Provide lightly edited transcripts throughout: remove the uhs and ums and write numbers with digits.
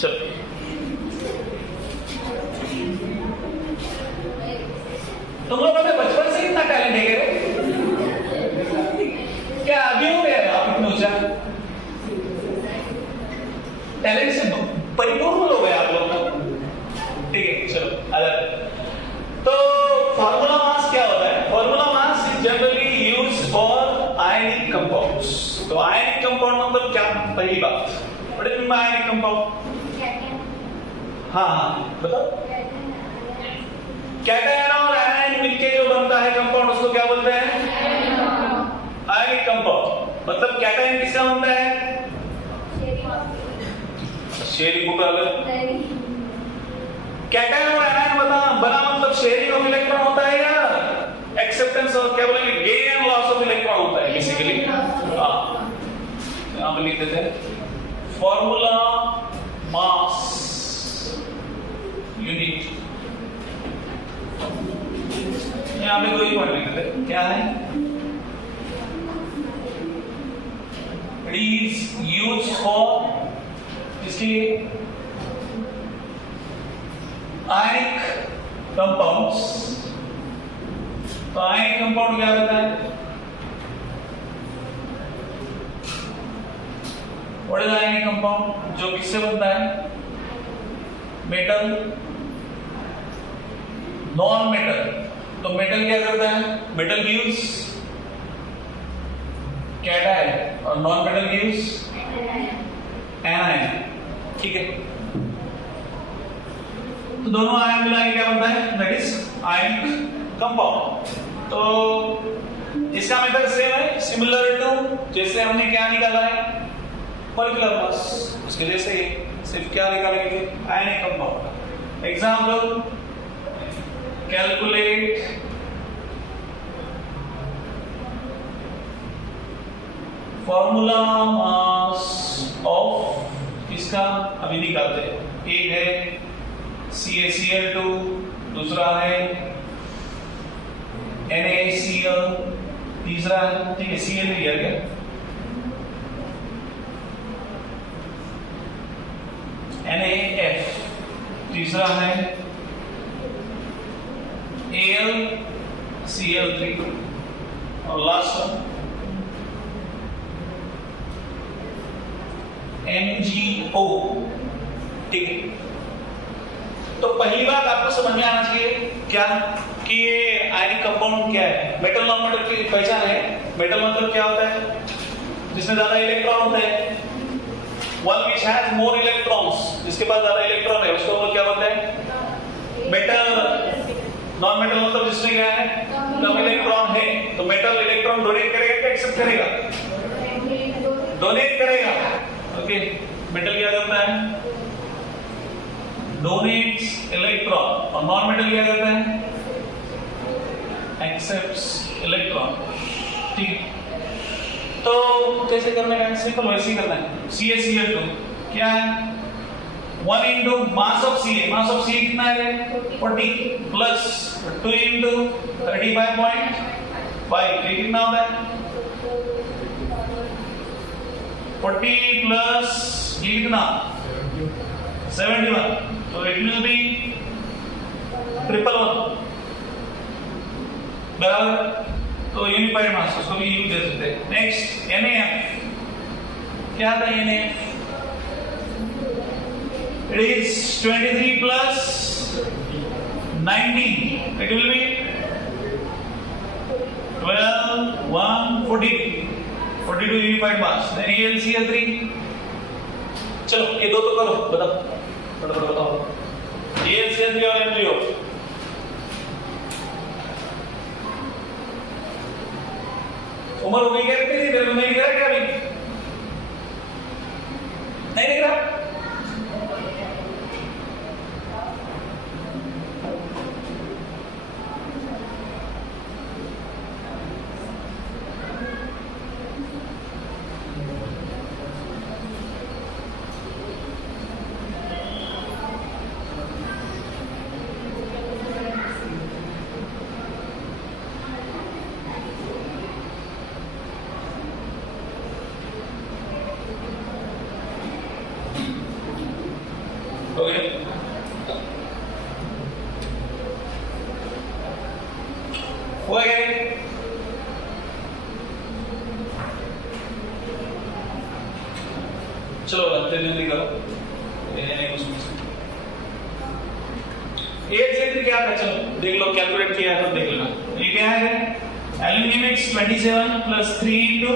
चलो तुम लोगों में बचपन से इतना टैलेंट है क्या? अभी हो गया आप इतने ऊंचा टैलेंट से परिपूर्ण हो गए आप लोग। ठीक है चलो अलग। तो फार्मूला मास क्या होता है? Formula mass is generally used for ionic compounds. तो आयनिक कंपाउंड मतलब क्या? पहली बात बड़े में आयनिक कंपाउंड, हाँ बताओ। कैटायन और एनायन मिलके जो बनता है कंपाउंड उसको क्या बोलते हैं? Ionic compound. मतलब कैटायन किसका बनता है? शेयरिंग बुक अलग। कैटायन और एनायन बना मतलब शेयरिंग ऑफ इलेक्ट्रॉन होता है या एक्सेप्टेंस और क्या बोलेंगे gain and loss of electron होता है बेसिकली। हाँ यहां पे लिख देते हैं फॉर्मूला मास यूनिट। यहां पे कोई पॉइंट लिख देते क्या है? इट इज यूज्ड फॉर इसकी आयनिक कंपाउंड्स। तो आयनिक कंपाउंड क्या होता है? What is ionic compound? जो किससे बनता है? Metal, non metal. तो मेटल क्या करता है? मेटल गिव्स कैटायन और नॉन मेटल गिव्स एनायन। ठीक है तो दोनों आयन मिला के क्या बनता है? That is ionic compound. तो इसका मेथड सेम है, सिमिलर टू जैसे हमने क्या निकाला है मॉलिक्यूलर मास, उसके जैसे सिर्फ क्या निकालेंगे? Ionic compound. Example calculate formula mass of इसका अभी निकालते हैं। एक है CaCl2, दूसरा है NaCl, तीसरा है ठीक है Cl लिया गया, NaF, तीसरा है AlCl3 और लास्ट वन MgO। ठीक है तो पहली बात आपको समझ में आना चाहिए क्या कि ये आयनिक कंपाउंड क्या है। मेटल नॉन मेटल की पहचान है। मेटल मतलब क्या होता है? जिसमें ज्यादा इलेक्ट्रॉन होता है। One which has more electrons, जिसके पास ज्यादा इलेक्ट्रॉन है उसको क्या बोलते हैं? मेटल। नॉन मेटल मतलब जिसमें क्या है? कम इलेक्ट्रॉन है। तो मेटल इलेक्ट्रॉन डोनेट करेगा क्या एक्सेप्ट करेगा? डोनेट करेगा। ओके मेटल क्या करता है? Donates electron. और नॉन मेटल क्या करता है? Accepts electron. ठीक तो कैसे करना है? सिंपल वैसे ही करना है। CaCl2 क्या है? 1 into mass of Ca। mass of Ca कितना है? 40 प्लस 2 into 35.5 ये कितना होता है? 40 प्लस ये कितना? 71। तो इट विल बी 111 बराबर। तो यूनिफाइड मास उसको भी यू दे सकते हैं। नेक्स्ट NaF क्या था? NaF it is 23 plus 19, it will be 12 1 42 unified mass। then AlCl3 चलो ये दो तो करो, बताओ फटाफट बताओ। AlCl3 और MgO उम्र हो गई क्या? तेरे को नहीं दिख रहा क्या? अभी नहीं दिख रहा? हो गया? हो गया? चलो जल्दी करो। एक से क्या है, चलो देख लो, कैलकुलेट किया है तो देख लेना। ये क्या है? Aluminium is 27 plus 3 into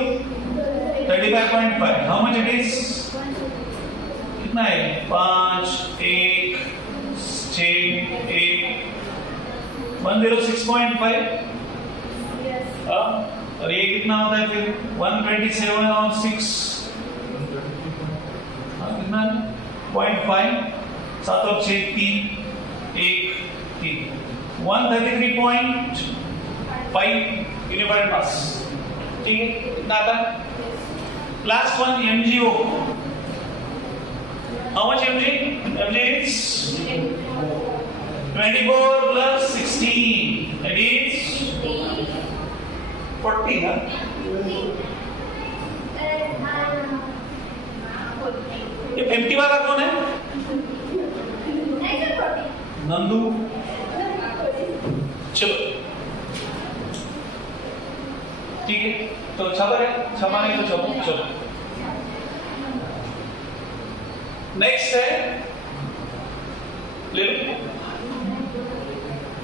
35.5। How much it is? कितना है? 5 1 6 1 106.5। और ये कितना होता है फिर? 127 और 6 कितना? 0.5 7 और 6 3 1 3 133.5 यूनिट मास। ठीक है, कितना आता है? Last one MgO। How much MG? MG is 24 plus 16 that is 40 ना? ये 50 वाला कौन है? नंदू। चलो ठीक है, तो छपा है, छपा नहीं तो छपो। चलो नेक्स्ट है, ले लो,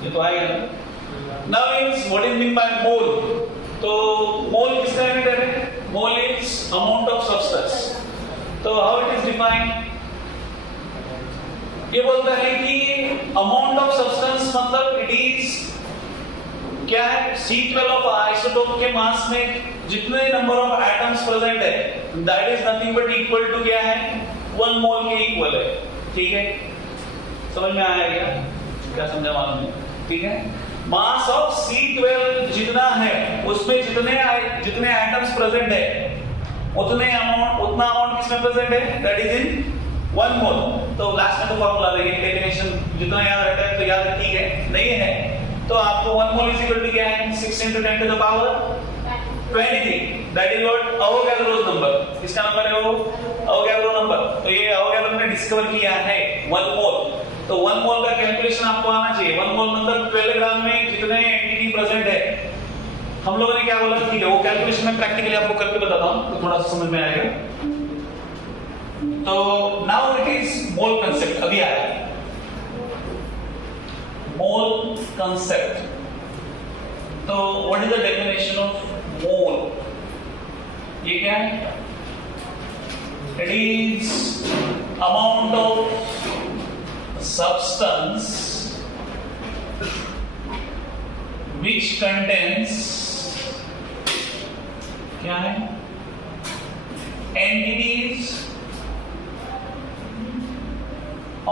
ये तो आएगा ना। Now means what is mean by mole? तो मोल किसका यूनिट है? Mole is amount of substance. तो हाउ इट इज डिफाइंड? ये बोलता है कि अमाउंट ऑफ सब्सटेंस मतलब इट इज क्या है? C12 ऑफ आइसोटोप के मास में जितने नंबर ऑफ एटम्स प्रेजेंट है that is nothing but equal to क्या है? 1 मोल के इक्वल है। ठीक है, समझ में आया क्या समझा मालूम नहीं? ठीक है, मास ऑफ C12 जितना है उसमें जितने एटम्स प्रेजेंट है उतना अमाउंट किसमें प्रेजेंट है? दैट इज इन 1 मोल। तो लास्ट में तो फॉर्मूला देंगे, डेफिनेशन जितना याद रहता है तो याद है, ठीक है? नहीं है तो आपको 1 मोल इज इक्वल टू क्या है? 6 × 10 to the power 23। That is what Avogadro's number. किसका नंबर है वो? Avogadro number. तो ये अवोगाड्रो ने डिस्कवर किया है 1 मोल। तो 1 मोल का कैलकुलेशन आपको आना चाहिए। 1 मोल मतलब 12 ग्राम में जितने एंटिटी प्रेजेंट है। हम लोगों ने क्या बोला? ठीक है, वो कैलकुलेशन में प्रैक्टिकली आपको करके बताता हूं तो थोड़ा सा समझ में आएगा। तो now it is mole concept. अभी आया मोल कंसेप्ट। तो what is the definition of mole? ये क्या है? It is amount of substance which contains क्या है? entities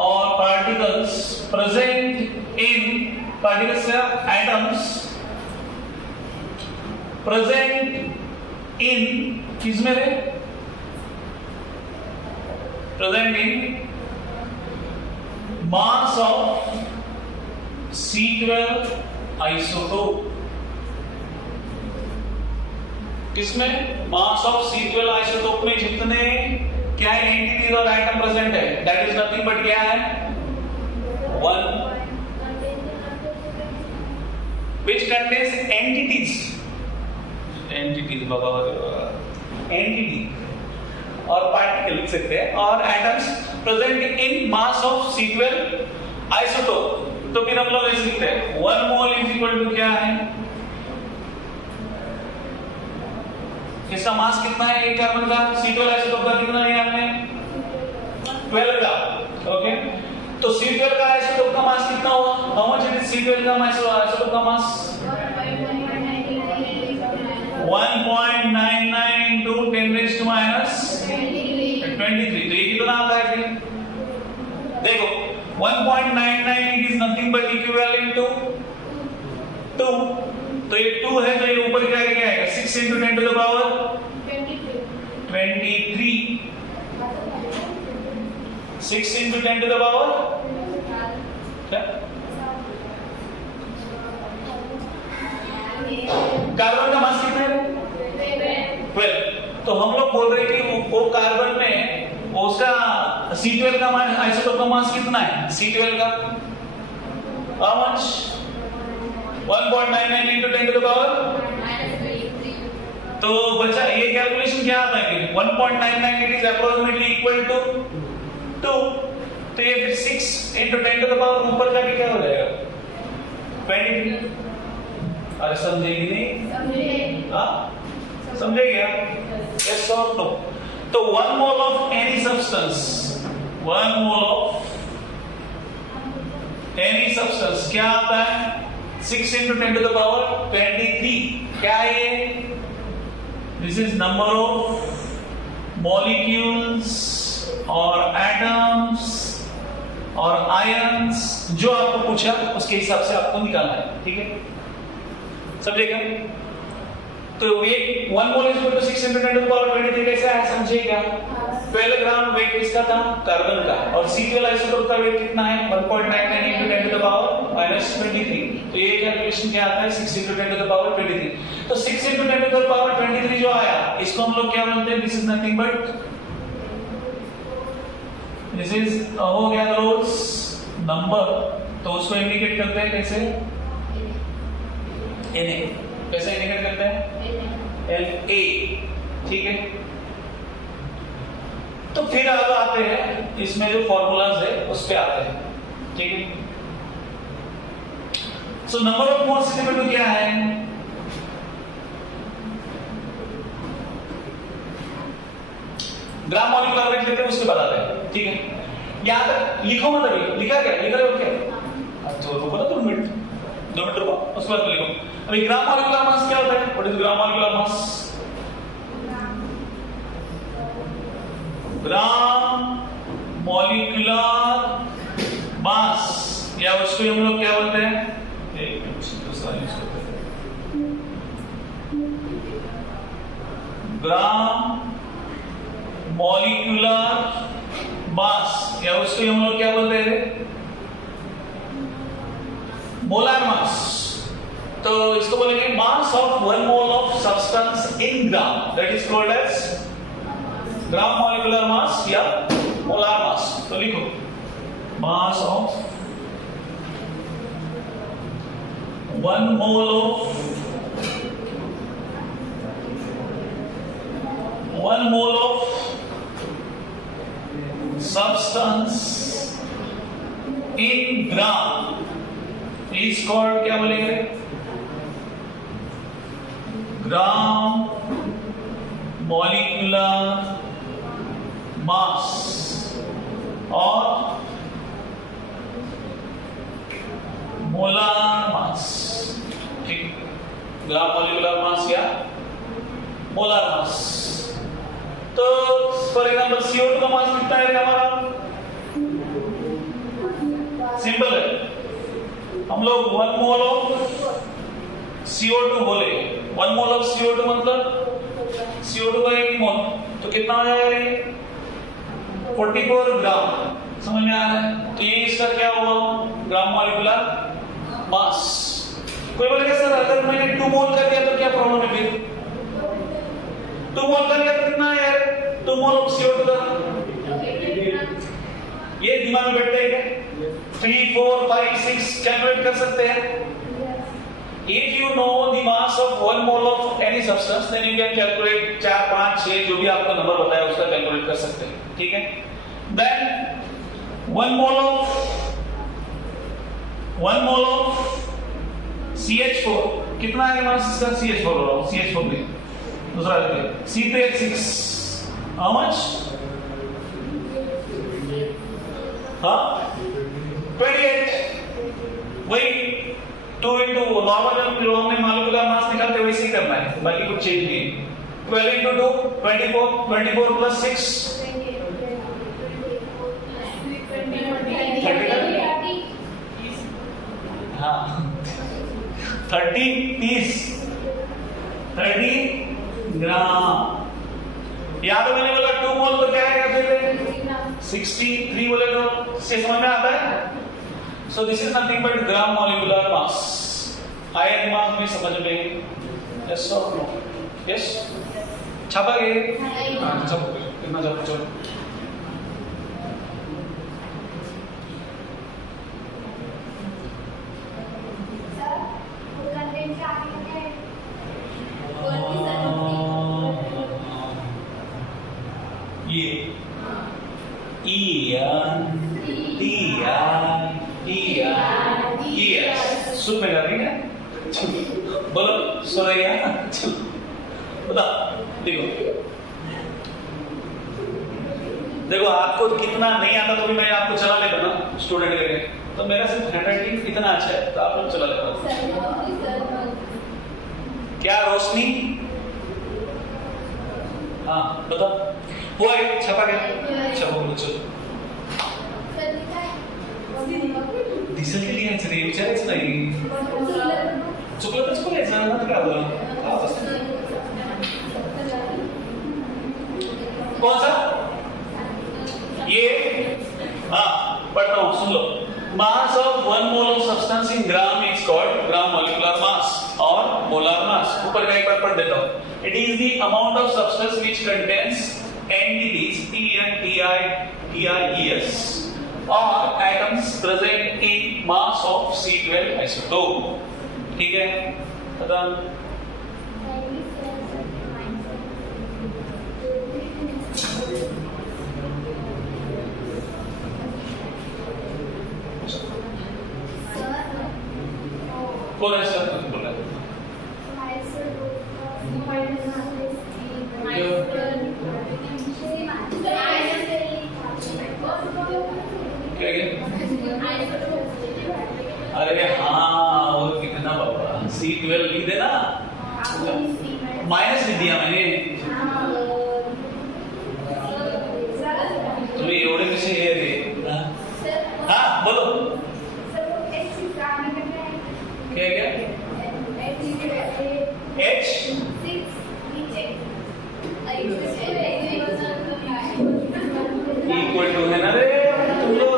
or particles present in particles या atoms present in किसमें है? present in mass of C12 isotope. किसमें? मास ऑफ C12 आइसोटोप में जितने क्या है? एंटिटीज और एटम प्रेजेंट है दैट इज नथिंग बट क्या है? 1 which contains entities Baba entity और पार्टिकल लिख सकते हैं और atoms present in mass of C12 isotope. तो फिर हम लोग ऐसे लिखते हैं 1 मोल इज इक्वल टू क्या है? इसका मास कितना है? एक कार्बन का C12 आइसोटोप का कितना है? आपने 12 ग्राम। ओके, तो C12 का आइसोटोप का मास कितना होगा? हाउ मच इज C12 का आइसोटोप का मास? 1.99 into 10⁻⁻23। तो ये कितना आता है फिर? देखो 1.99 it is nothing but equivalent to 2। तो ये 2 है तो ये ऊपर क्या आएगा? 6 × 10 to the power 23। 6 × 10 to the power क्या? कार्बन का मास कितना है? 12। तो हम लोग बोल रहे हैं कि वो कार्बन में उसका C12 का आइसोटोप का मास कितना है? C12 का how much? 1.99 into 10 to the power -23. तो बच्चा ये कैलकुलेशन क्या आता है? 1.99 it is approximately equal to 2. तो ये फिर 6 into 10 to the power ऊपर जाके क्या हो जाएगा? 23. अरे समझेगी नहीं? हाँ समझे क्या? Yes or no? तो 1 mole of any substance क्या आता है? 6 into 10 to the power 23. क्या है ये? This is number of molecules or atoms और ions जो आपको पूछा उसके हिसाब से आपको निकालना है, ठीक है? समझेगा? तो weight 1 mole is equal to 6 into 10 to the power 23 कैसा है समझेगा? 12 ग्राम वेट किसका था? कार्बन का। और C12 आइसोटोप का वेट कितना है? 1.99 into 10 to the power -23। तो ये कैलकुलेशन क्या आता है? 6 into 10 to the power 23। तो 6 into 10 to the power 23 जो आया इसको हम लोग क्या बोलते हैं? This is nothing but this is हो गया रोल्स नंबर। तो उसको इंडिकेट करते हैं कैसे? Na। कैसे इंडिकेट करते हैं? Na, ठीक है। तो फिर अब आते हैं इसमें जो फॉर्मूलाज है उस पे आते हैं, ठीक है। So number of moles equal to क्या है? ग्राम मॉलिक्यूलर वेट लेते हैं उसके बताते हैं, ठीक है। यहां तक लिखो मत, अभी लिखा क्या? लिख रहे हो क्या? तो रुको ना 2 मिनट रुको, उसके बाद लिखो। अभी ग्राम मॉलिक्यूलर मास क्या होता है? What is gram molecular mass? Gram molecular mass या उसको हम लोग क्या बोलते हैं? एक मिनट दूसरा यूज करते हैं। ग्राम मॉलिक्यूलर मास या उसको हम लोग क्या बोलते हैं? Molar mass. तो इसको बोलेंगे mass of 1 mole of substance in gram, that is called as gram molecular mass या मोलर मास। तो लिखो mass of 1 mole of substance in gram is called क्या बोलेंगे? ग्राम मॉलिक्यूलर मास और मोलर मास, ठीक। ग्राम मॉलिक्यूलर मास या मोलर मास। तो for example CO2 का मास कितना है हमारा? सिंपल है, हम लोग 1 मोल ऑफ CO2 बोले। 1 मोल ऑफ CO2 मतलब CO2 का 1 मोल, तो कितना हो जाएगा ये? 44 ग्राम। समझ में आ रहा है? तो ये इसका क्या हुआ? ग्राम मॉलिक्यूलर मास। कोई बोलेगा सर अगर मैंने 2 मोल कर दिया तो क्या प्रॉब्लम है? फिर 2 मोल कर दिया तो कितना है यार? 2 मोल ऑफ CO2 का ये दिमाग में बैठता है क्या? 3, 4, 5, 6 कैलकुलेट कर सकते हैं। If you know the mass of 1 mole of any substance, then you can calculate 4, 5, 6 जो भी आपको नंबर बताया उसका कैलकुलेट कर सकते हैं, ठीक है। Then 1 mole of CH4 कितना है मास इसका? CH4 हो रहा है, CH4 में दूसरा लिखिए C3H6 how much? हाँ 28। वही 2 into नॉर्मल जो हमने मॉलिक्यूलर मास निकालते वैसे ही करना है, बाकी कुछ चेंज नहीं। 12 into 2 24 plus 6 हाँ 30 ग्राम। याद है मैंने बोला 2 मोल तो क्या है? फिर 63 बोले तो से समझ में आता है। So this is nothing but gram molecular mass. आया दिमाग में समझ में? Yes or no? Yes? छापा गए? हाँ छापा गए। कितना छापा? सुन में कर रही है, बोलो सुरैया। चलो बताओ, देखो आपको कितना नहीं आता तो भी मैं आपको चला लेता ना स्टूडेंट के लिए, तो मेरा सिर्फ हैंडराइटिंग इतना अच्छा है तो आप लोग चला लेता। क्या रोशनी? हाँ बताओ, हुआ है छपा गया? अच्छा बोलो चलो। डीजल के लिए आन्सर विचारायचं नाही, चुकलं तर चुकलायचं ना, काय बोला। कौन सा? ये हाँ पढ़ता हूँ, सुन लो। Mass of 1 mole of substance in gram is called gram molecular mass और मोलर मास। ऊपर का एक बार पढ़ देता हूँ। It is the amount of substance which contains entities TNTIES or atoms present in mass of C12 isotope। ठीक है, खत्म। कौन है सर? बोल रहा है क्या? अरे हाँ, वो कितना बाबा C12 लिख देना, माइनस लिख दिया मैंने। तुम्हें एवढे कसे हे रे? हाँ बोलो क्या क्या? H इक्वल टू है ना रे तुम लोग,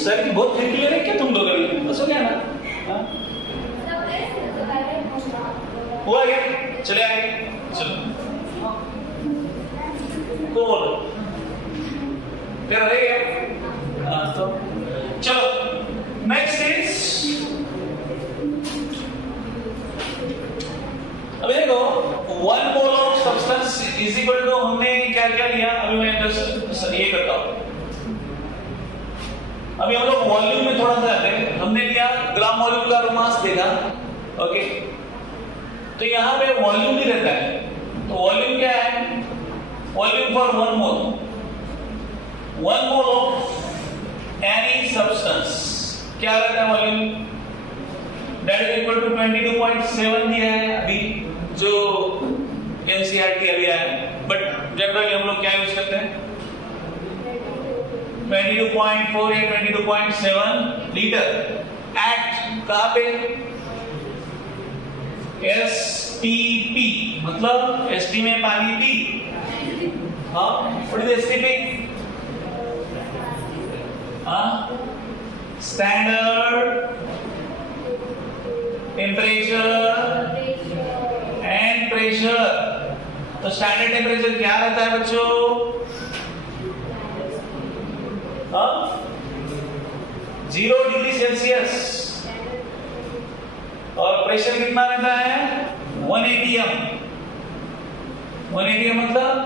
सर की बहुत फिर क्लियर है क्या तुम लोग? अभी बस हो गया ना? हुआ क्या? चले आए, चलो कौन तेरा रह गया? हाँ तो चलो नेक्स्ट इज, अभी देखो 1 mole of substance is equal to, हमने क्या क्या लिया? अभी मैं बस ये करता हूं। अभी हम लोग वॉल्यूम में थोड़ा सा आते हैं। हमने लिया ग्राम मॉलिक्यूलर मास देखा, ओके, तो यहां पे वॉल्यूम भी रहता है। तो वॉल्यूम क्या है? Volume for 1 mole, 1 mole of any substance क्या रहता है volume? That is equal to 22.7 दिया है अभी जो एनसीईआरटी अभी आया है, बट जनरली हम लोग क्या यूज करते हैं? 22.4 या 22.7 लीटर एट कहां पे? STP, मतलब ST में पानी पी। हाँ, व्हाट इज STP? हाँ, स्टैंडर्ड टेम्परेचर एंड प्रेशर। तो स्टैंडर्ड टेम्परेचर क्या रहता है बच्चों? 0 डिग्री सेल्सियस, और प्रेशर कितना रहता है? 1 atm। 1 atm मतलब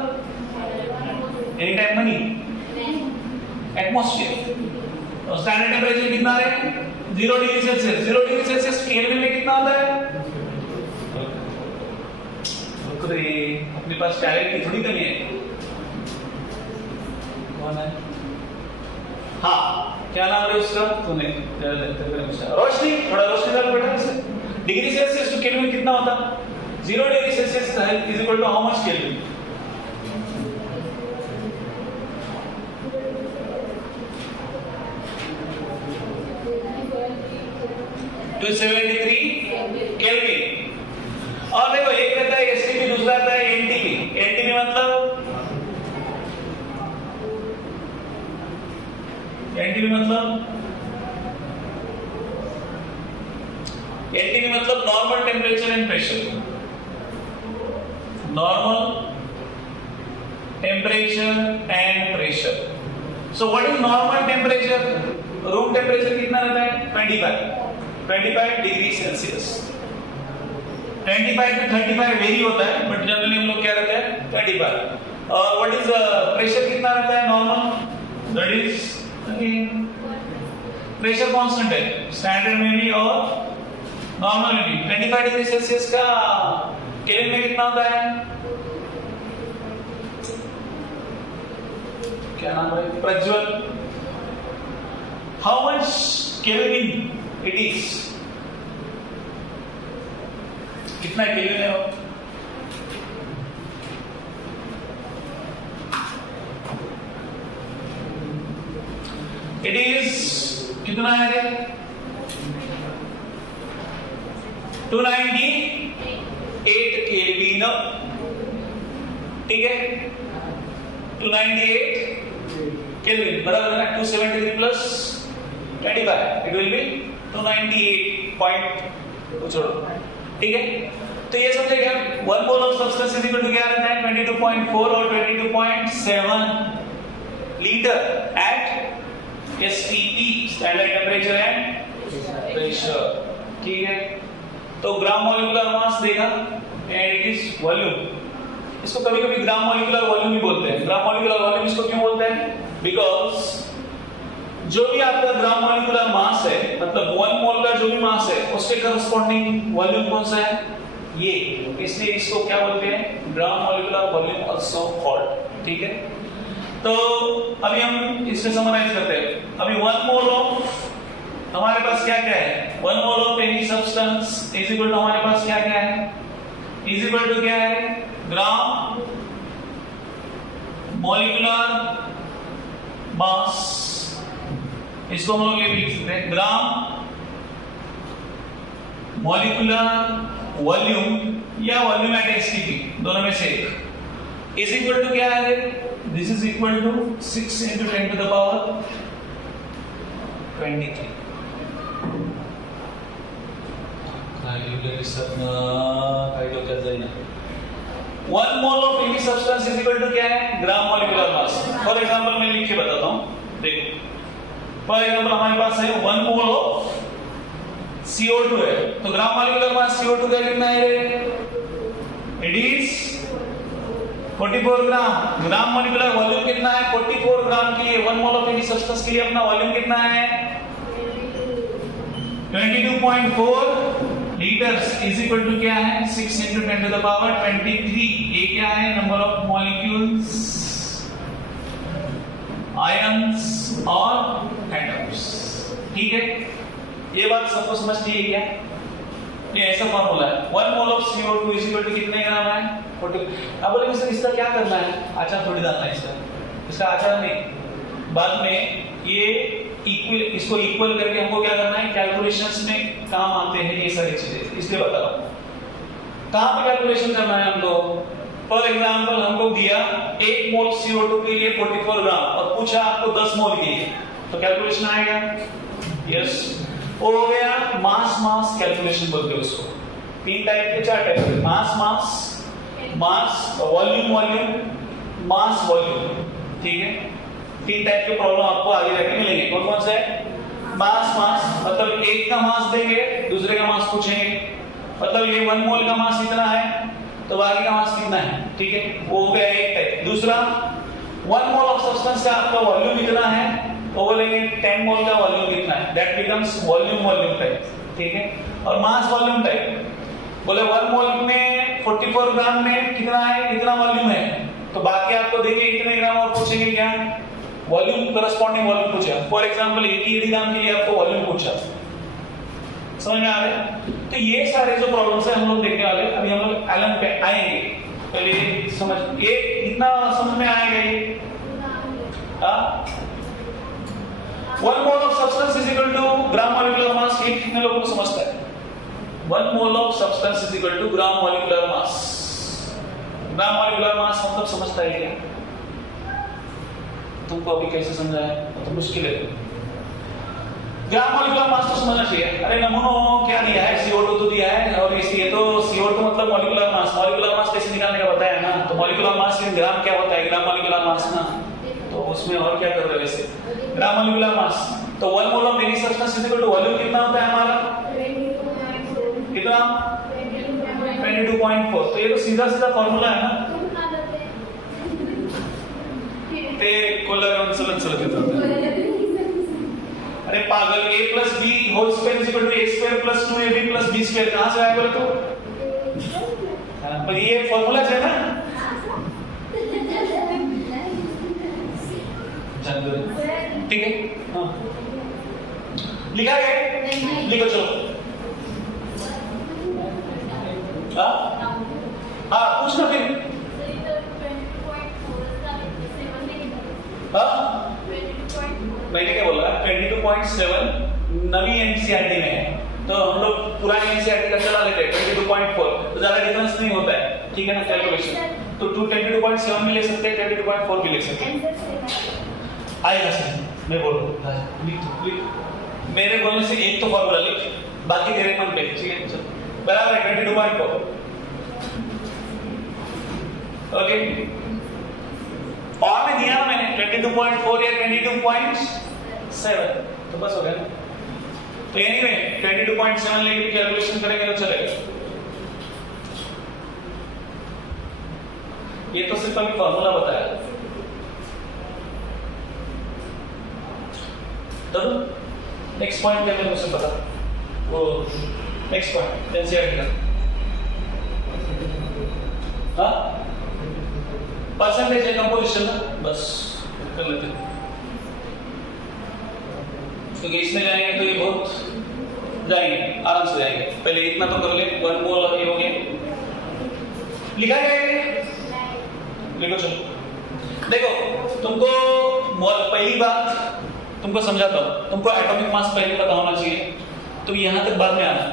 एनी टाइम मनी, एटमॉस्फेयर। और स्टैंडर्ड टेम्परेचर कितना है? 0 degree Celsius. 0 degree Celsius kelvin में कितना आता है? अपने पास टैलेंट की थोड़ी कमी है। कौन है? हाँ, क्या नाम है उसका? तूने रोशनी, थोड़ा रोशनी डाल बेटा इसे। डिग्री सेल्सियस टू केल्विन कितना होता? 0 degree Celsius is equal to how much kelvin? 273 kelvin. और देखो एक रहता है एसटीपी, दूसरा रहता है एनटीपी। एनटीपी मतलब normal temperature and pressure. Normal temperature and pressure. So what is normal temperature? Room temperature कितना रहता है? 25 डिग्री सेल्सियस। 25 to 35 वेरी होता है, बट जनरली हम लोग क्या रहते हैं 25। और व्हाट इज प्रेशर कितना रहता है normal, that is pressure constant है स्टैंडर्ड में भी और नॉर्मल में भी। 25 डिग्री सेल्सियस का केल्विन में कितना होता है, क्या नाम है, Prajwal, how much kelvin it is, कितना केल्विन है वो? इट इज कितना है रे, 298 केल्विन, ठीक है, 298 केल्विन बराबर है ना, 273 plus 25 it will be 298 point, छोड़ो, ठीक है। तो ये समझे क्या, 1 mole of substance is equal to क्या रहता है 22.4 और 22.7 litre at STP standard temperature and pressure, ठीक है। तो ग्राम मॉलिक्यूलर मास देगा एंड इट इज वॉल्यूम। इसको कभी कभी ग्राम मॉलिक्यूलर वॉल्यूम भी बोलते हैं। ग्राम मॉलिक्यूलर वॉल्यूम इसको क्यों बोलते हैं, बिकॉज जो भी आपका ग्राम मॉलिक्यूलर मास है, मतलब 1 मोल का जो भी मास है उसके करस्पॉन्डिंग वॉल्यूम कौन सा है, ये, इसलिए इसको क्या बोलते हैं, gram molecular volume also called, ठीक है। तो अभी हम इससे समराइज करते हैं। अभी 1 मोल ऑफ हमारे पास क्या क्या है, 1 mole of any substance is equal to हमारे पास क्या क्या है, इज इक्वल टू क्या है, ग्राम मॉलिक्यूलर मास, इसको हम लोग ये भी लिख सकते हैं ग्राम मॉलिक्यूलर वॉल्यूम या वॉल्यूम एट एसटीपी, दोनों में से एक, इज इक्वल टू क्या है, this is equal to 6 into 10 to the power 23। One mole of any substance is equal to क्या है, gram molecular mass. For example मैं लिख के बताता हूं, देखो फॉर एग्जांपल हमारे पास है 1 मोल ऑफ CO2 है, तो ग्राम मॉलिक्यूलर मास CO2 का कितना है, it is 44 gram. Gram molecular volume कितना है, 44 ग्राम के लिए 1 मोल ऑफ एनी सब्सटेंस के लिए अपना वॉल्यूम कितना है, 22.4 लीटर्स इज इक्वल टू क्या है, 6 into 10 to the power 23। ये क्या है, नंबर ऑफ मॉलिक्यूल्स, आयंस और एटम्स, ठीक है। ये बात सबको समझती है क्या, ये ऐसा फॉर्मूला है, 1 mole of CO2 is equal to कितने ग्राम है, 40। अब बोलेंगे सर इसका क्या करना है, आचार थोड़ी डालना है इसका आचार नहीं, बाद में ये इक्वल, इसको इक्वल करके हमको क्या करना है, कैलकुलेशंस में काम आते हैं ये सारी चीजें, इसलिए बता रहा हूं कहां पे कैलकुलेशन करना है हमको। फॉर एग्जांपल हमको दिया 1 मोल CO2 के लिए 44 ग्राम और पूछा आपको 10 मोल के लिए, तो कैलकुलेशन आएगा, यस, वो हो गया मास मास कैलकुलेशन बोलते हैं उसको। 3 टाइप के 4 टाइप के, mass mass, mass volume volume, mass volume, ठीक है। 3 टाइप के प्रॉब्लम आपको आगे जाके मिलेंगे। कौन कौन से है, मास मास मतलब एक का मास देंगे, दूसरे का मास पूछेंगे, मतलब ये 1 मोल का मास इतना है तो बाकी का मास कितना है, ठीक है, वो हो गया एक टाइप। दूसरा 1 मोल ऑफ सब्सटेंस का आपका वॉल्यूम इतना है, वो बोलेंगे 10 मोल का वॉल्यूम कितना है, that becomes volume volume type, ठीक है। और मास वॉल्यूम टाइप बोले 1 मोल में 44 ग्राम में कितना है, कितना वॉल्यूम है, तो बाकी आपको देंगे इतने ग्राम और पूछेंगे क्या, वॉल्यूम, करस्पॉन्डिंग वॉल्यूम पूछा। फॉर एग्जांपल 80 ग्राम के लिए आपको वॉल्यूम पूछा, समझ में आ रहा है। तो ये सारे जो प्रॉब्लम्स है हम लोग देखने वाले, अभी हम लोग एलन पे आएंगे, पहले समझ, ये इतना समझ में आएगा ये, 1 mole of substance is equal to gram molecular mass, ये कितने लोगों को समझता है, 1 mole of substance is equal to gram molecular mass. Gram molecular mass मतलब समझता है क्या, तुमको अभी कैसे समझाया, तो मुश्किल है। ग्राम मॉलिक्यूलर मास तो समझना चाहिए, अरे नमूनों क्या दिया है, CO2 तो दिया है, और इसलिए तो CO2 मतलब मॉलिक्यूलर मास, मॉलिक्यूलर मास कैसे निकालने का बताया ना, तो मॉलिक्यूलर मास इन ग्राम क्या होता है, ग्राम मॉलिक्यूलर मास ना, तो उसमें और क्या कर रहे हैं वैसे, ग्राम मॉलिक्यूलर मास। तो 1 mole of any substance is equal to volume कितना होता है हमारा, कितना 22.4, तो ये तो सीधा सीधा फॉर्मूला है ना, ते कोलर चलत अरे पागल, a plus B whole square is equal to a square plus 2ab प्लस b स्क्वायर कहां से आया बोले तो? पर ये फॉर्मूला है ना, ठीक है। हाँ लिखा है, लिखो चलो। हाँ पूछना फिर। मैंने क्या बोला 22.7 नवी एनसीईआरटी में है, तो हम लोग पुरानी एनसीईआरटी का चला लेते हैं 22.4, तो ज्यादा डिफरेंस नहीं होता है, ठीक है ना कैलकुलेशन। तो 22.7 भी ले सकते हैं, 22.4 भी ले सकते हैं, आएगा सर। मैं बोल रहा हूँ लिख मेरे बोलने से एक तो फॉर्मूला लिख, बाकी तेरे मन पे, ठीक है चल बराबर है 22.4, ओके। और में दिया ना मैंने 22.4 या 22.7, तो बस हो गया ना। तो एनीवे 22.7 लेके कैलकुलेशन करेंगे तो चलेगा। ये तो सिर्फ अभी फॉर्मूला बताया। तो नेक्स्ट पॉइंट क्या है मुझे पता, वो नेक्स्ट पॉइंट एनसीईआरटी का, हाँ परसेंटेज है कंपोजिशन ना, बस कर लेते हैं क्योंकि इसमें जाएंगे तो ये बहुत जाएंगे, आराम से जाएंगे। पहले इतना तो कर ले, 1 मोल ये हो गया, लिखा है लिखो चलो। देखो तुमको पहली बात तुमको समझाता हूँ, तुमको एटॉमिक मास पहले पता होना चाहिए, तो यहाँ तक बाद में आना।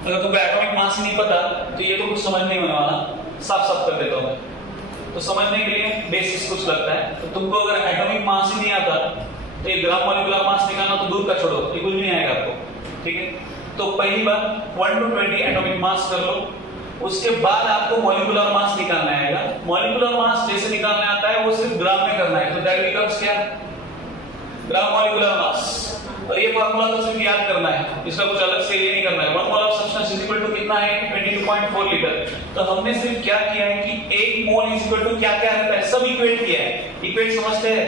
अगर तुमको एटॉमिक मास ही नहीं पता तो ये तो कुछ समझ नहीं होने वाला, साफ साफ कर देता हूँ मैं। तो समझने के लिए बेसिक्स कुछ लगता है, तो तुमको अगर एटॉमिक मास ही नहीं आता तो ये ग्राम मॉलिक्यूलर मास निकालना तो दूर का छोड़ो, ये कुछ भी नहीं आएगा आपको, ठीक है। तो पहली बात 1 to 20 एटॉमिक मास कर लो, उसके बाद आपको मॉलिक्यूलर मास निकालना आएगा। मॉलिक्यूलर मास जैसे निकालने आता है वो सिर्फ ग्राम में करना है, तो दैट बिकम्स क्या, ग्राम मॉलिक्यूलर मास। और ये फार्मूला तो सिर्फ याद करना है, इसका कुछ अलग से ये नहीं करना है। 1 mole of substance is equal to कितना है 22.4 लीटर। तो हमने सिर्फ क्या किया है कि 1 मोल इज इक्वल टू क्या क्या रहता है सब इक्वेट किया है। इक्वेट समझते हैं,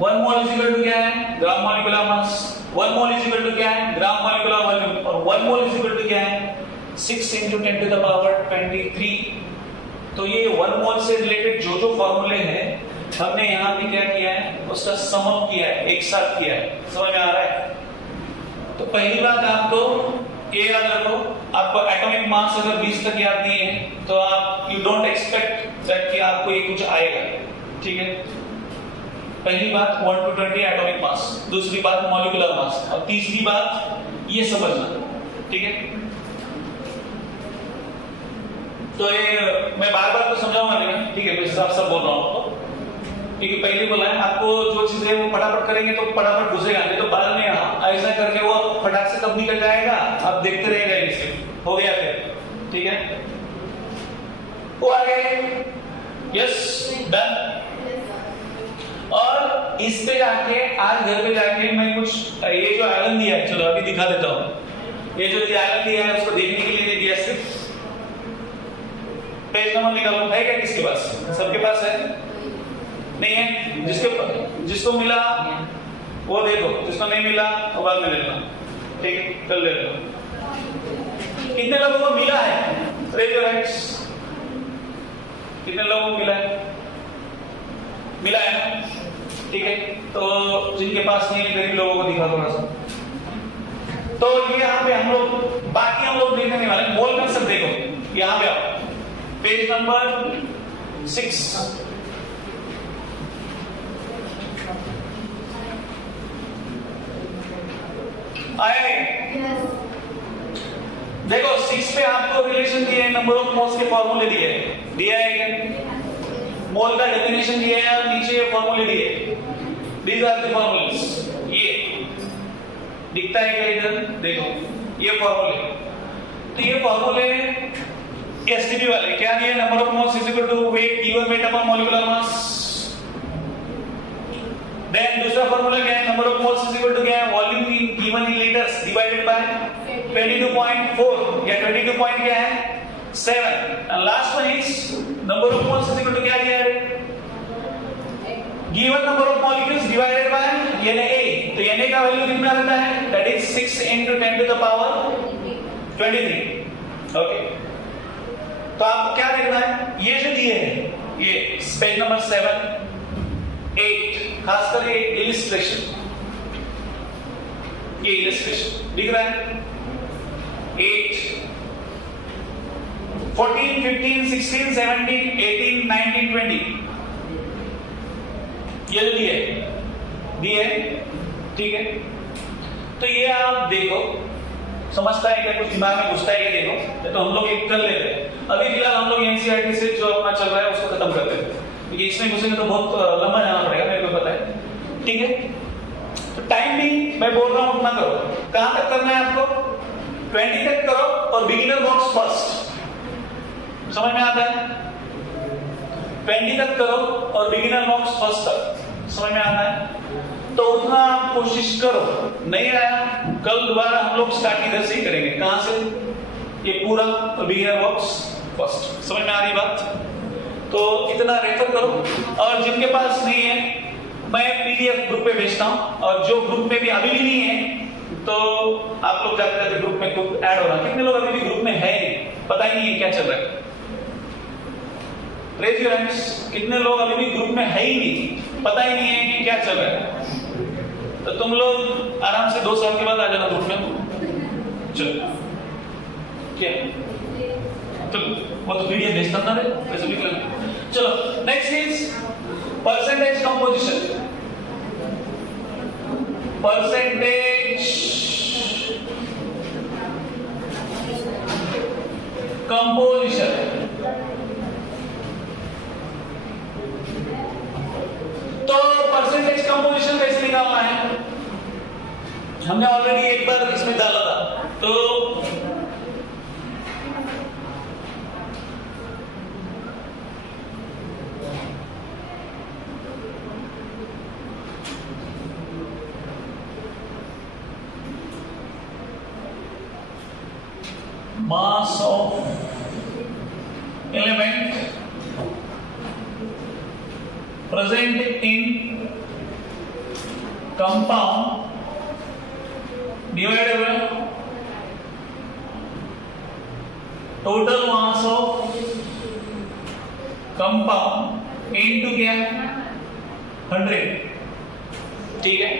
1 मोल इज इक्वल टू क्या है gram molecular mass, 1 mole is equal to क्या है ग्राम मॉलिक्यूलर वॉल्यूम, और 1 मोल इज इक्वल टू क्या है 6 × 10⁻23। तो ये 1 मोल से रिलेटेड जो जो फॉर्मूले हैं हमने यहाँ पे क्या किया है उसका सम अप किया है, एक साथ किया है। समझ में आ रहा है? तो पहली बात आपको ये याद रखो, आपको एटॉमिक मास अगर 20 तक याद नहीं है तो आप यू डोंट एक्सपेक्ट दैट कि आपको ये कुछ आएगा, ठीक है। पहली बात 1 to 20 एटॉमिक मास, दूसरी बात मॉलिक्यूलर मास, और तीसरी बात ये समझना, ठीक है। तो ये मैं बार बार तो समझाऊंगा नहीं, ठीक है, मैं साफ साफ बोल रहा हूँ आपको, क्योंकि पहले बोला है आपको जो चीजें वो फटाफट करेंगे तो फटाफट घुसेगा, नहीं तो बाद में ऐसा करके वो फटाक से कब निकल जाएगा आप देखते रह जाएंगे, इसे हो गया फिर, ठीक है। वो आ गए, यस डन। और इस पे जाके आज घर पे जाके मैं कुछ ये जो आयरन दिया है, चलो अभी दिखा देता हूँ। ये जो आयरन दिया है उसको देखने के लिए नहीं दिया, सिर्फ पेज नंबर निकालो, है क्या किसके पास? सबके पास है? नहीं है? जिसको मिला वो देखो, जिसको नहीं मिला वो बाद में देखना, ठीक है, कल ले लो। कितने लोगों को मिला है? Raise your hands. कितने लोगों को मिला है? मिला है ना, ठीक है। तो जिनके पास नहीं है गरीब लोगों को दिखा थोड़ा सा। तो ये यहाँ पे हम लोग बाकी हम लोग देखने वाले मोल कंसेप्ट देखो, यहाँ पे आओ, पेज नंबर 6। आए? देखो 6 पे आपको रिलेशन दिए हैं, नंबर ऑफ मोल्स के फॉर्मूले दिए हैं, दिया है क्या? मोल का डेफिनेशन दिया है और नीचे ये फॉर्मूले दिए। These are the formulas. ये दिखता है क्या इधर? देखो ये फॉर्मूले, तो ये फॉर्मूले एसटीपी वाले क्या दिए? Number of moles is equal to weight given weight upon molecular mass. Then दूसरा फॉर्मूला क्या है? Number of moles is equal to क्या है? Volume given in litres divided by 22.4 या 22 पॉइंट क्या है 7 and last one is number of moles is equal to क्या दिया है? Given number of molecules divided by Na, तो Na का वैल्यू कितना रहता है? That is 6 into 10 to the power 23. Okay, तो आपको क्या देखना है? ये जो दिए हैं, ये पेज नंबर 7, 8, खासकर ये इलिस्ट्रेशन, ये इलिस्ट्रेशन दिख रहा है? 8, 14, 15, 16, 17, 18, 19, 20 ये जो दिए ठीक है। तो ये आप देखो, समझता है क्या, कुछ दिमाग में घुसता है क्या देखो, तो हम लोग एक कर लेते हैं। अभी फिलहाल हम लोग एनसीईआरटी से जो अपना चल रहा है उसको खत्म करते हैं, क्योंकि इसमें घुसेंगे तो बहुत लंबा जाना पड़ेगा, मेरे को पता है। ठीक है, तो टाइम भी मैं बोल रहा हूँ उतना करो। कहां तक करना है आपको? 20 तक करो और बिगिनर बॉक्स फर्स्ट, समझ में आता है? 20 तक करो और बिगिनर बॉक्स फर्स्ट तक, समझ में आता है? तो उतना आप कोशिश करो। नहीं आया, कल दोबारा हम लोग स्टार्ट इधर से ही करेंगे। कहां से? ये पूरा बिगिनर बॉक्स फर्स्ट, समझ में आ रही बात? तो इतना रेफर करो, और जिनके पास नहीं है मैं पीडीएफ ग्रुप पे भेजता हूं, और जो ग्रुप में भी अभी भी नहीं है तो आप लोग जाते जाते ग्रुप में ग्रुप ऐड हो रहा है। कितने लोग अभी भी ग्रुप में है, पता ही नहीं है क्या चल रहा है? Raise your hands. कितने लोग अभी भी ग्रुप में है ही नहीं, पता ही नहीं है कि क्या चल रहा है? तो तुम लोग आराम से 2 साल के बाद आ जाना ग्रुप में। चलो क्या, तो वो तो पीडीएफ भेजता ना रे, वैसे भी कर। चलो next is percentage composition. Percentage composition, तो परसेंटेज कंपोजिशन कैसे निकालना है? हमने ऑलरेडी एक बार इसमें डाला था। तो mass of element present in compound divided by total mass of compound into क्या? 100। ठीक है,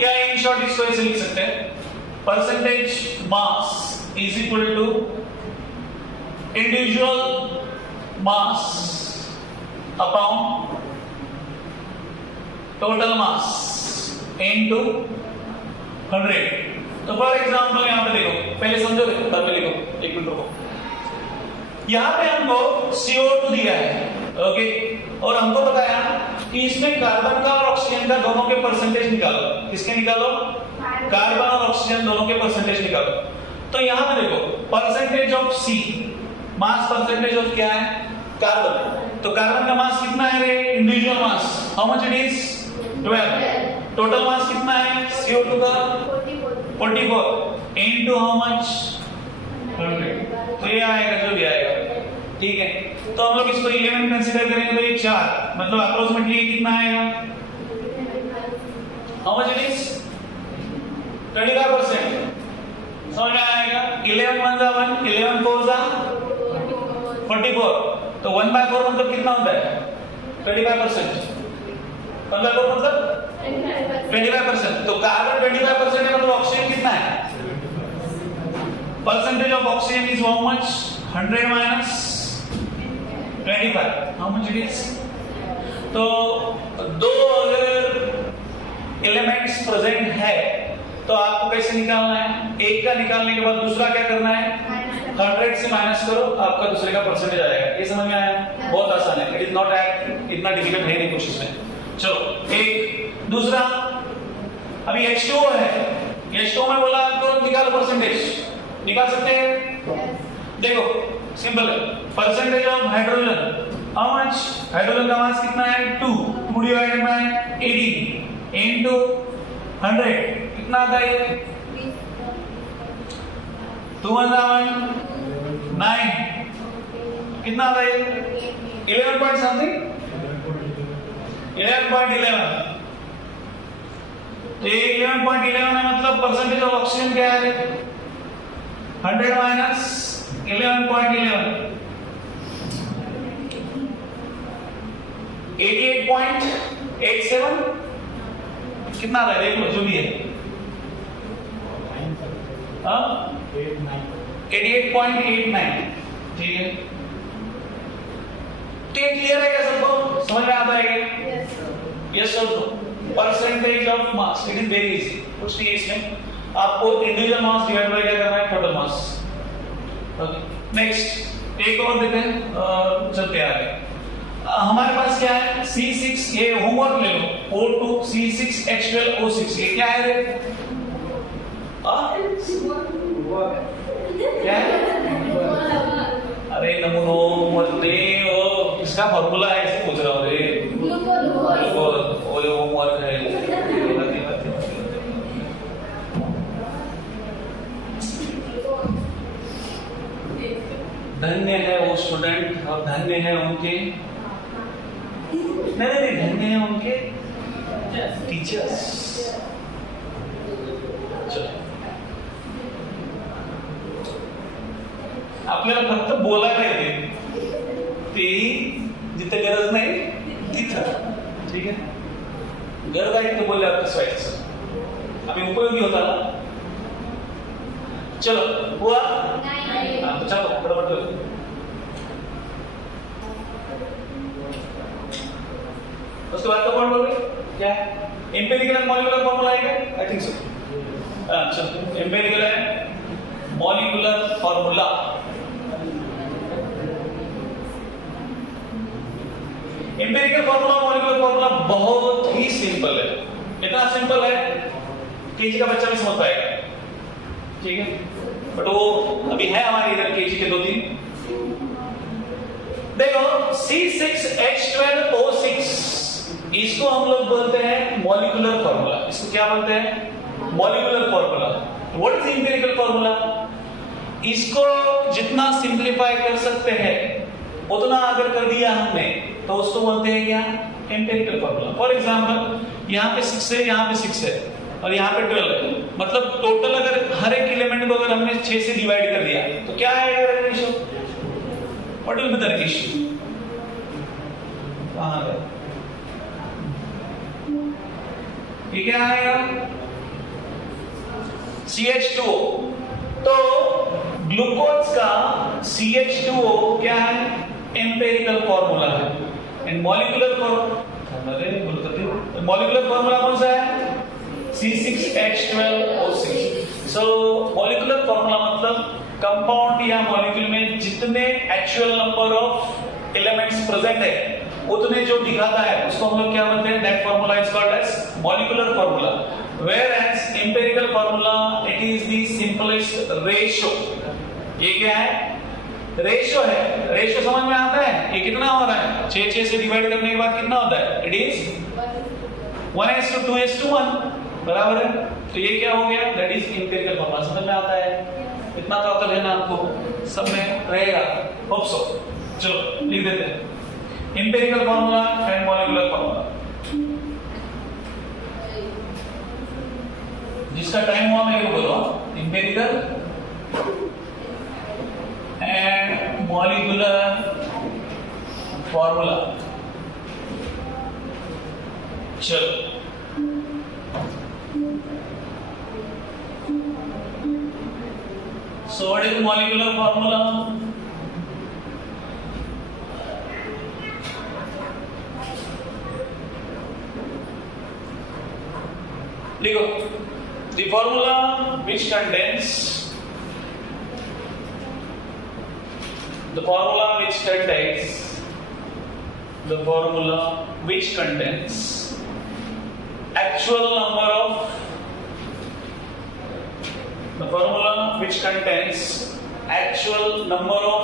या इन शॉर्ट इसको ऐसे लिख सकते हैं, percentage mass is equal to individual mass upon total mass into 100। तो फॉर एग्जांपल यहां पे देखो, पहले समझो, बाद में लिखो, एक मिनट रुको। यहां पे हमको CO2 दिया है, ओके, और हमको बताया कि इसमें कार्बन का और ऑक्सीजन का दोनों के परसेंटेज निकालो। किसके निकालो? कार्बन और ऑक्सीजन दोनों के परसेंटेज निकालो। तो यहां पे देखो, percentage of C, mass percentage of क्या है? कार्बन। तो कार्बन का मास कितना है रे? Individual mass, how much it is? 12। Total mass कितना है CO2 का? 44 इनटू हाउ मच? 100। तो ये आएगा जो भी आएगा, ठीक है। तो हम लोग इसको 11 कंसीडर करेंगे, तो ये 4, मतलब अप्रोक्सीमेटली कितना आएगा? How much it is? 25%। समझ में आएगा? 11 1 जा 1, 11 4 जा 44। तो 1/4 मतलब कितना होता है? 25%। 1/4 मतलब 25%। तो कार्बन 25% है, मतलब ऑक्सीजन कितना है? Percentage of oxygen is how much? 100 minus 25, how much it is? तो दो अगर एलिमेंट्स प्रेजेंट है तो आपको कैसे निकालना है? एक का निकालने के बाद दूसरा क्या करना है? 100 से माइनस करो, आपका दूसरे का परसेंटेज आएगा। ये समझ में आया? बहुत आसान है, इट इज नॉट इतना डिफिकल्ट है नहीं कुछ इसमें। चलो एक दूसरा, अभी H2O है, H2O में बोला आपको निकालो परसेंटेज, निकाल सकते हैं? देखो सिंपल है, percentage of hydrogen, how much? Hydrogen का मास कितना है? 2 डिवाइडेड बाय 18 इनटू 100 कितना आता है? 2 1 9 कितना आता है? 11 पॉइंट समथिंग, 11.11। ये 11.11 है, मतलब परसेंटेज ऑफ ऑक्सीजन क्या है? 100 माइनस 11.11, 88.87। कितना आता है देख लो, जो भी है। 88.89, ठीक है। तो ये क्लियर है क्या सबको? समझ में आता है क्या? यस और no? Percentage of mass, it is very easy. कुछ नहीं है इसमें, आपको इंडिविजुअल मास डिवाइड बाय क्या करना है? Total mass. ओके, नेक्स्ट एक और देखते हैं, चलते आगे। हमारे पास क्या है? C6, ये होमवर्क ले लो। O2 C6H12O6, ये क्या है रे? क्या है? अरे नमूनो मत दे, ओ इसका फॉर्मूला है, इसे पूछ रहा हूँ रे। वो होमवर्क है। धन्य है वो स्टूडेंट और धन्य है उनके, नहीं धन्य है उनके टीचर्स। आपल्याला फक्त बोलायला येते, तेही जिथे गरज नाही तिथं, ठीक आहे? गरज आहे तिथे बोलल्यावर कसं व्हायचं? आम्ही उपयोगी होता ना? चलो हुआ? तो चलो फटाफट करो। उसके बाद का पॉइंट बोल रहे क्या है? एम्पिरिकल एंड मॉलिक्यूलर फॉर्मूला है क्या? I think so. अच्छा, एम्पिरिकल है molecular formula. Empirical formula molecular formula बहुत ही सिंपल है। इतना सिंपल है केजी का बच्चा भी समझ पाएगा, ठीक है? बट वो अभी है हमारे इधर केजी के 2-3। देखो C6H12O6, इसको हम लोग बोलते हैं मॉलिक्यूलर फॉर्मूला। इसको क्या बोलते हैं? Molecular formula. What is empirical formula? इसको जितना सिंप्लीफाई कर सकते हैं उतना अगर कर दिया हमने तो उसको बोलते हैं क्या? Empirical formula. फॉर एग्जांपल यहाँ पे 6 है, यहाँ पे 6 है और यहाँ पे 12 है, मतलब टोटल अगर हर एक एलिमेंट को अगर हमने 6 से डिवाइड कर दिया तो क्या आएगा ratio? What will be the ratio? ये क्या आएगा? CH2O। तो ग्लूकोज का CH2O क्या है? एम्पिरिकल फॉर्मूला है। एंड मॉलिक्यूलर फॉर्मूला कौन सा है? C6H12O6। सो मॉलिक्यूलर फॉर्मूला मतलब कंपाउंड या मॉलिक्यूल में जितने actual number of elements present है उतने जो दिखाता है उसको हम लोग क्या बोलते हैं? That formula is called as molecular formula. Whereas empirical formula it is the simplest ratio। ये क्या है? रेशियो है। रेशियो समझ में आता है? ये कितना हो रहा है? 6 से डिवाइड करने के बाद कितना होता है? इट इज 1:2:1, बराबर है? तो ये क्या हो गया? That is empirical formula. समझ में आता है? इतना तो अकल है ना आपको, सब में रहेगा, होप सो। चलो लिख देते हैं empirical formula and molecular formula. जिसका टाइम हुआ मैं ये बोलो, एम्पिरिकल एंड मॉलिक्यूलर फॉर्मूला। चलो so what is molecular formula? लिखो the formula which contains actual number of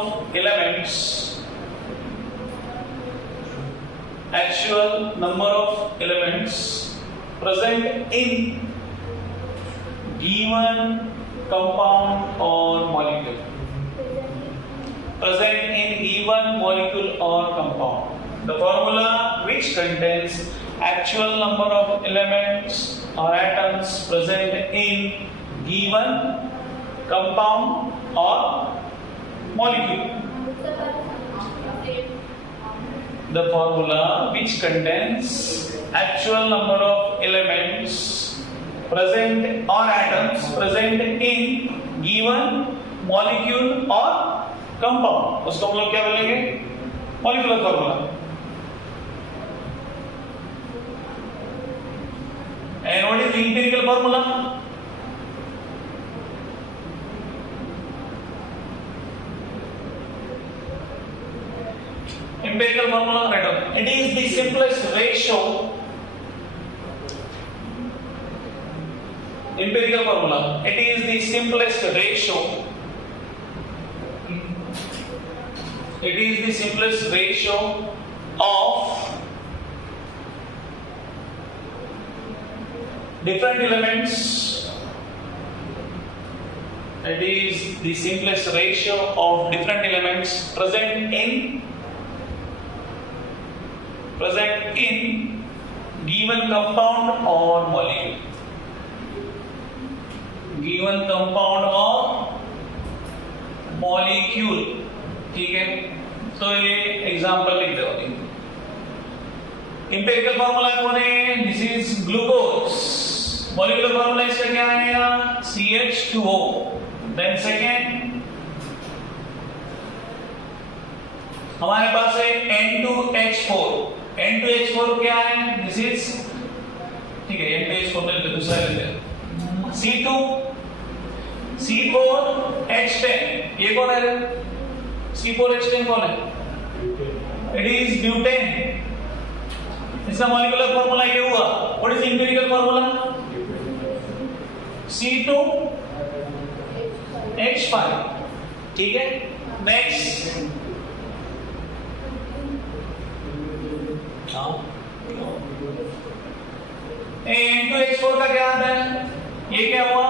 elements present in given compound or molecule। present in given molecule or compound. The formula which contains actual number of elements or atoms present in given compound or molecule. The formula which contains actual number of elements present or atoms present in given molecule or compound, उसको हम लोग क्या बोलेंगे? Molecular formula. And what is the empirical formula? Empirical formula, right? It is the simplest ratio. Empirical formula. It is the simplest ratio. It is the simplest ratio of different elements. It is the simplest ratio of different elements present in given compound or molecule. Given compound or molecule. ठीक है? तो ये example लिख दो. Empirical formula कौन है? This is glucose. Molecular formula इसका क्या आएगा? CH2O. Then second, हमारे पास है N2H4. N2H4 क्या है? This is, ठीक है, N2H4 में लेते दूसरा लेते हैं. C2, C4H10. ये कौन है? C4H10 कौन है? It is butane. इसका मॉलिक्यूलर फॉर्मूला ये हुआ. What is empirical formula? C2H5. ठीक है. नेक्स्ट, N2H4 का क्या आता है? ये क्या हुआ?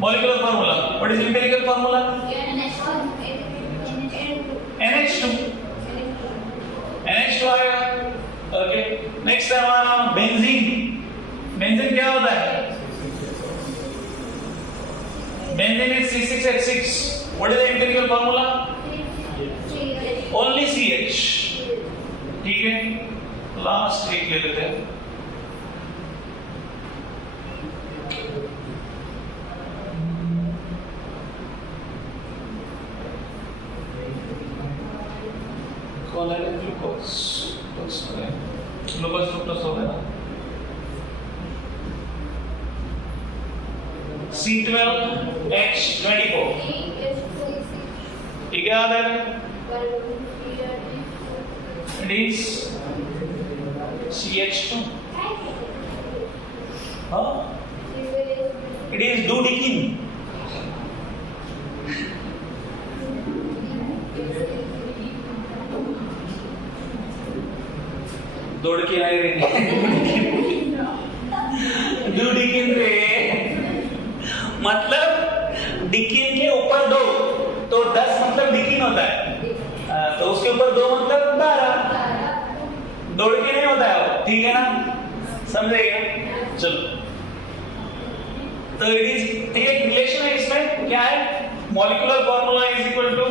Molecular formula. What is empirical formula? NH2. NH2 आएगा. ओके. नेक्स्ट है हमारा बेंजीन. बेंजीन क्या होता है? Benzene is C6H6. What is the empirical formula? Only CH. ठीक है. लास्ट एक ले लेते हैं. कौन है? ग्लूकोज. ग्लूकोज फ्रुक्टोज हो गया. C12H24. ये क्या आता है? It is CH2. हाँ? It is dodecane. दौड़ के आए रे. डोडेकेन रे मतलब डिकिन के ऊपर 2 तो 10 मतलब डिकिन होता है. तो उसके ऊपर 2 मतलब 12. दौड़ के नहीं होता है वो. ठीक है ना? समझेगा? चलो. तो इट इज एक रिलेशन है इसमें. क्या है? Molecular formula is equal to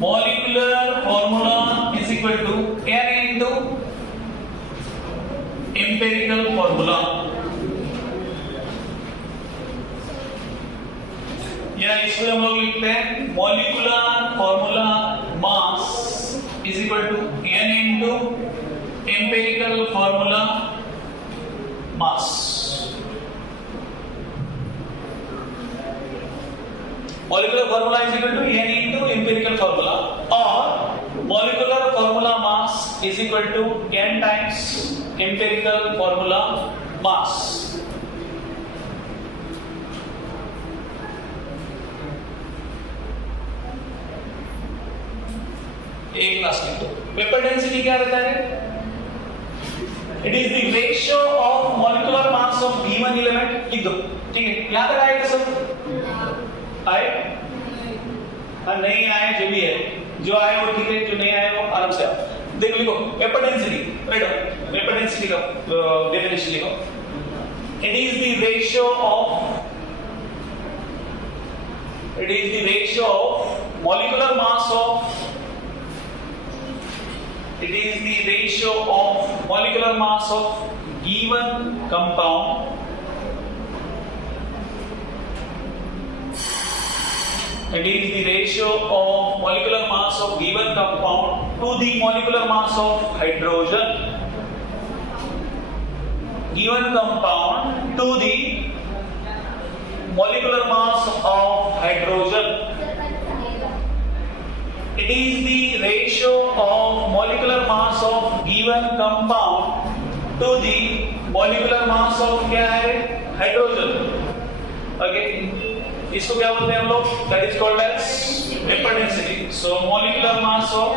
molecular formula is equal to n into empirical formula. या इसमें हम लोग लिखते हैं molecular formula mass is equal to n into empirical formula mass. Molecular formula is equal to n into empirical formula, or molecular formula mass is equal to n times empirical formula mass. एक class लिख दो. Paper density क्या रहता है? It is the ratio of molecular mass of given element. लिख दो. ठीक है? यहां तक आएगा सब? आए? हाँ, नहीं आए जो भी है, जो आए वो ठीक है, जो नहीं आए वो आराम से आओ। देख लिखो vapour density, right? Vapour density का डेफिनेशन लिखो। It is the ratio of molecular mass of molecular mass of given compound it is the ratio of molecular mass of given compound to the molecular mass of hydrogen. Given compound to the molecular mass of hydrogen. It is the ratio of molecular mass of given compound to the molecular mass of क्या है? Hydrogen. Okay. इसको क्या बोलते हैं हम लोग? That is called as vapor density. So molecular mass of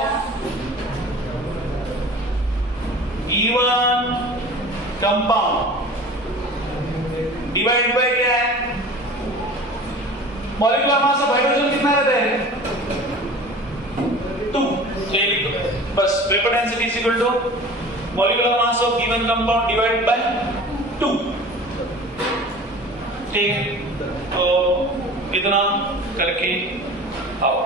given compound divided by क्या है? मॉलिक्यूलर मास ऑफ हाइड्रोजन कितना रहता है? 2. बस vapour density is equal to molecular mass of given compound divided by 2. ठीक है, तो इतना करके आओ।